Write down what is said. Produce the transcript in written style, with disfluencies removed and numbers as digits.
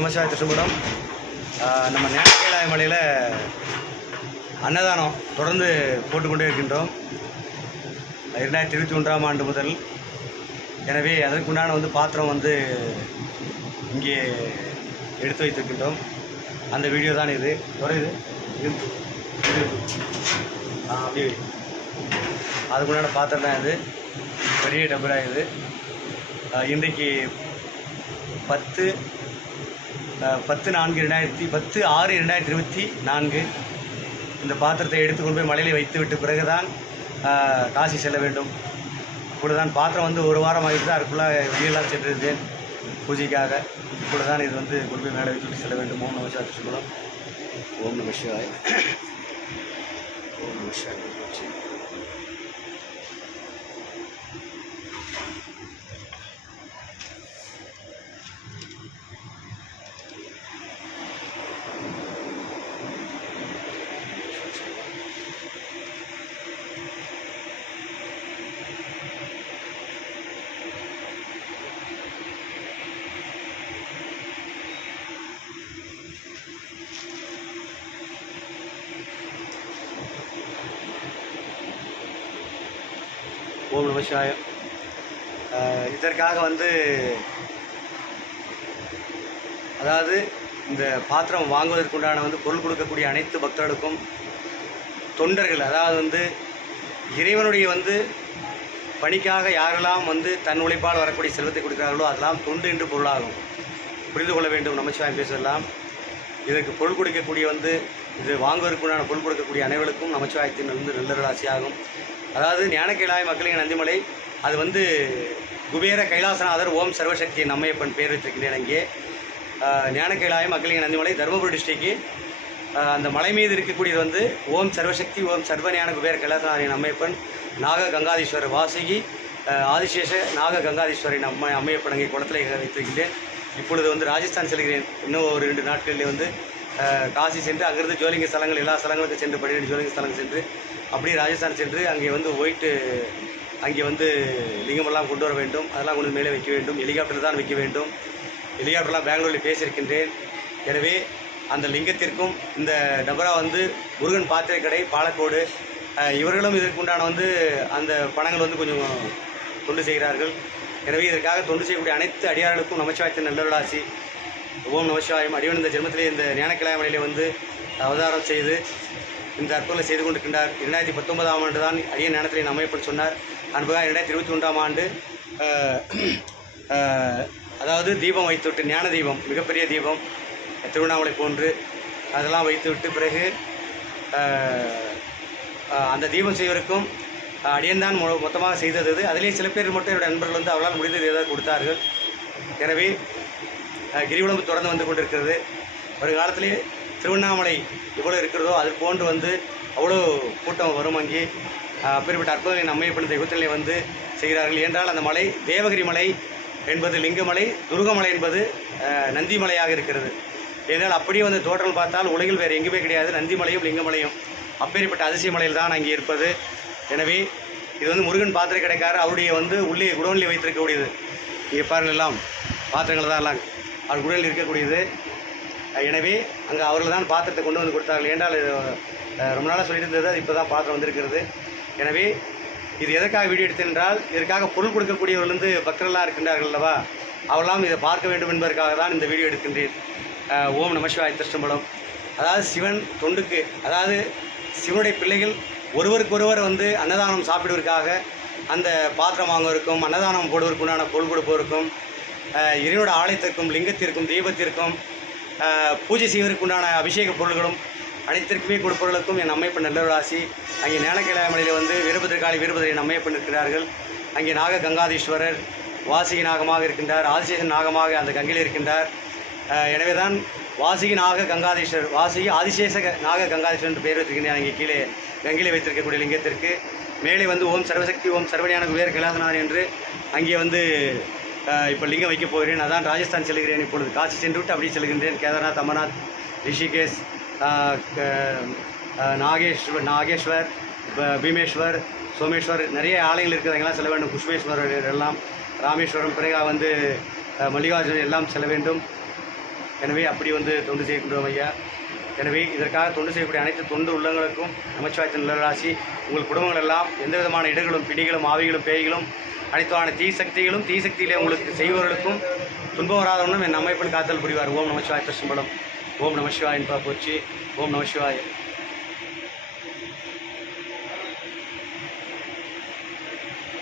நமசிவாய திருச்செம்பூரம். நம்ம ஞானக்கைலாய மலையில் அன்னதானம் தொடர்ந்து போட்டுக்கொண்டே இருக்கின்றோம் 2021ஆம் ஆண்டு முதல். எனவே அதற்குண்டான பாத்திரம் இங்கே எடுத்து வைத்திருக்கின்றோம். அந்த வீடியோ தான் இது. தொடருது அப்படி அதுக்குண்டான பாத்திரம் தான் இது. பெரிய டபுளாக இது. இன்றைக்கு 10/6/2024 இந்த பாத்திரத்தை எடுத்துக்கொண்டு போய் மலையில் வைத்துவிட்டு பிறகுதான் காசி செல்ல வேண்டும். இப்பொழுதுதான் பாத்திரம் ஒரு வாரம் ஆகிட்டு அதுக்குள்ளாக வெளியெல்லாம் சென்றிருந்தேன் பூஜைக்காக. இப்பொழுதுதான் இது கொண்டு போய் மேலே வைத்துவிட்டு செல்ல வேண்டும். ஓம் நமசிவாய திருச்செம்பூரம். ஓம் நமசிவாய. ஓம் நமசிவாய. ஓம் நமசிவாய. இதற்காக அதாவது இந்த பாத்திரம் வாங்குவதற்குண்டான பொருள் கொடுக்கக்கூடிய அனைத்து பக்தர்களுக்கும் தொண்டர்கள், அதாவது இறைவனுடைய பணிக்காக யாரெல்லாம் தன் உழைப்பால் வரக்கூடிய செல்வத்தை கொடுக்கிறார்களோ அதெல்லாம் தொண்டு என்று பொருளாகும். புரிந்து கொள்ள வேண்டும். நமசிவாயம் பேசலாம். இதற்கு பொருள் கொடுக்கக்கூடிய இது வாங்குவதற்குண்டான பொருள் கொடுக்கக்கூடிய அனைவருக்கும் நமசிவாயத்தின் நல்லருளாசியாகும். அதாவது ஞானக்கைலாய மக்களின் நந்திமலை அது குபேர கைலாசநாதர் ஓம் சர்வசக்தியின் அம்மையப்பன் பேர் வைத்திருக்கிறேன். அங்கே ஞானக்கைலாய மக்களின் நந்திமலை தருமபுரி டிஸ்ட்ரிக்கு அந்த மலை மீது இருக்கக்கூடியது ஓம் சர்வசக்தி ஓம் சர்வஞான குபேர கைலாசநாதரின் அம்மையப்பன் நாக கங்காதீஸ்வரர் வாசுகி ஆதிசேஷ நாக கங்காதீஸ்வரின் அம்மையப்பன் அங்கே குளத்தில் வைத்திருக்கின்றேன். இப்பொழுது ராஜஸ்தான் செல்கிறேன். இன்னும் ஒரு 2 நாட்களில் காசி சென்று அங்கிருந்து ஜோலிங்க ஸ்தலங்கள் எல்லா ஸ்தலங்களுக்கும் சென்று 12 ஜோலிங்க ஸ்தலங்கள் சென்று அப்படியே ராஜஸ்தான் சென்று அங்கே போயிட்டு அங்கே லிங்கமெல்லாம் கொண்டு வர வேண்டும். அதெல்லாம் கொண்டு மேலே வைக்க வேண்டும். ஹெலிகாப்டர் தான் வைக்க வேண்டும். ஹெலிகாப்டர்லாம் பெங்களூரில் பேசியிருக்கின்றேன். எனவே அந்த லிங்கத்திற்கும் இந்த டபரா முருகன் பாத்திரை கடை பாலக்கோடு இவர்களும் இதற்குண்டான அந்த பணங்கள் கொஞ்சம் தொண்டு செய்கிறார்கள். எனவே இதற்காக தொண்டு செய்யக்கூடிய அனைத்து அடியார்களுக்கும் நமசிவாயத்தின் நல்லருளாசி. ஓம் நமசிவாயம். அடிவன் இந்த ஜென்மத்திலே இந்த ஞானக்கைலாய மலையிலே அவதாரம் செய்து இந்த அற்புதங்களை செய்து கொண்டிருக்கின்றார். 2019ஆம் ஆண்டு தான் அடியன் ஞானத்திலே அம்மையப்பன் சொன்னார். அன்புகாக 2021ஆம் ஆண்டு அதாவது தீபம் வைத்துவிட்டு ஞான தீபம், மிகப்பெரிய தீபம் திருவண்ணாமலை போன்று அதெல்லாம் வைத்துவிட்டு பிறகு அந்த தீபம் செய்வதற்கும் அடியன் தான் மொத்தமாக செய்தது. அதிலே சில பேர் மட்டும் என்னுடைய நண்பர்கள் அவர்களால் முடிந்தது ஏதாவது கொடுத்தார்கள். எனவே கிரிவலம் தொடர்ந்து கொண்டிருக்கிறது. ஒரு காலத்திலே திருவண்ணாமலை எவ்வளோ இருக்கிறதோ அது போன்று அவ்வளோ கூட்டம் வரும். அங்கே அப்பேற்பட்ட அற்புதங்களை அம்மையப்பன் தெய்வத்திலே செய்கிறார்கள். என்றால் அந்த மலை தேவகிரி மலை என்பது லிங்கமலை, துருகமலை என்பது நந்திமலையாக இருக்கிறது. ஏனால் அப்படியே தோற்றம் பார்த்தால் உலகில் வேறு எங்குமே கிடையாது. நந்திமலையும் லிங்கமலையும் அப்பேற்பட்ட அதிசய மலையில் தான் அங்கே இருப்பது. எனவே இது முருகன் பாத்திரை கிடைக்காரு அவருடைய உள்ளே குடோனில் வைத்திருக்கக்கூடியது. இங்கே பாருங்கள், எல்லாம் பாத்திரங்கள் தான் எல்லாம் அவர் குடோனில் இருக்கக்கூடியது. எனவே அங்கே அவர்கள் தான் பாத்திரத்தை கொண்டு கொடுத்தார்கள். ஏன்றால் ரொம்ப நாளாக சொல்லிட்டு இருந்தது, அது இப்போ தான் பாத்திரம் வந்திருக்கிறது. எனவே இது எதற்காக வீடியோ எடுத்தென்றால் இதற்காக பொருள் கொடுக்கக்கூடியவர்கள் பக்தர்களாக இருக்கின்றார்கள் அல்லவா, அவரெல்லாம் இதை பார்க்க வேண்டும் என்பதற்காக தான் இந்த வீடியோ எடுக்கின்றேன். ஓம் நமசிவாய திருச்செம்பூரம். அதாவது சிவன் தொண்டுக்கு, அதாவது சிவனுடைய பிள்ளைகள் ஒருவருக்கொருவர் அன்னதானம் சாப்பிடுவதற்காக அந்த பாத்திரம் வாங்குவதற்கும் அன்னதானம் போடுவதற்குண்டான பொருள் கொடுப்பதற்கும் இறைவனோட ஆலயத்திற்கும் லிங்கத்திற்கும் தெய்வத்திற்கும் பூஜை செய்வதற்குண்டான அபிஷேக பொருள்களும் அனைத்திற்குமே கொடுப்பவர்களுக்கும் என் அம்மையப்பன் நல்லருளாசி. அங்கே ஞானக்கைலாய மலையில் வீரபத்ரகாளி வீரபத்ரன் அம்மையப்பன் இருக்கிறார்கள். அங்கே நாக கங்காதீஸ்வரர் வாசிகி நாகமாக இருக்கின்றார். ஆதிசேஷன் நாகமாக அந்த கங்கையில் இருக்கின்றார். எனவே தான் வாசிகி நாக கங்காதீஸ்வரர், வாசிகி ஆதிசேஷ நாக கங்காதீஸ்வரர் என்று பெயர் வைத்திருக்கின்றேன். அங்கே கீழே கங்கையில் வைத்திருக்கக்கூடிய லிங்கத்திற்கு மேலே ஓம் சர்வசக்தி ஓம் சர்வஞான குபேர கைலாசநாதர் என்று அங்கே இப்போ லிங்கம் வைக்கப் போகிறேன். அதான் ராஜஸ்தான் செல்கிறேன். இப்பொழுது காசி சென்றுவிட்டு அப்படியே செல்கின்றேன். கேதார்நாத், அமர்நாத், ரிஷிகேஷ், நாகேஸ்வர், பீமேஸ்வர், சோமேஸ்வர் நிறைய ஆலயங்கள் இருக்குது. அங்கெல்லாம் செல்ல வேண்டும். குஷ்மேஸ்வரர் எல்லாம், ராமேஸ்வரம், பிறகு மல்லிகார்ஜுன் எல்லாம் செல்ல வேண்டும். எனவே அப்படி வந்து தொண்டு செய்யக்கூடும் ஐயா. எனவே இதற்காக தொண்டு செய்யக்கூடிய அனைத்து தொண்டு உள்ளங்களுக்கும் நமச்சிவாயத்தின் நிலராசி, உங்கள் குடும்பங்கள் எல்லாம் எந்த விதமான இடர்களும் பிடிகளும் ஆவிகளும் பேய்களும் அனைத்தான தீசக்திகளும் தீசக்தியிலே உங்களுக்கு செய்வர்களுக்கும் துன்பம் வராதவனும் என் அமைப்பில் காத்தல் புரிவார். ஓம் நமச்சிவாய திருச்சிம்பலம். ஓம் நமசிவாய என்பா போற்றி. ஓம் நமசிவாய.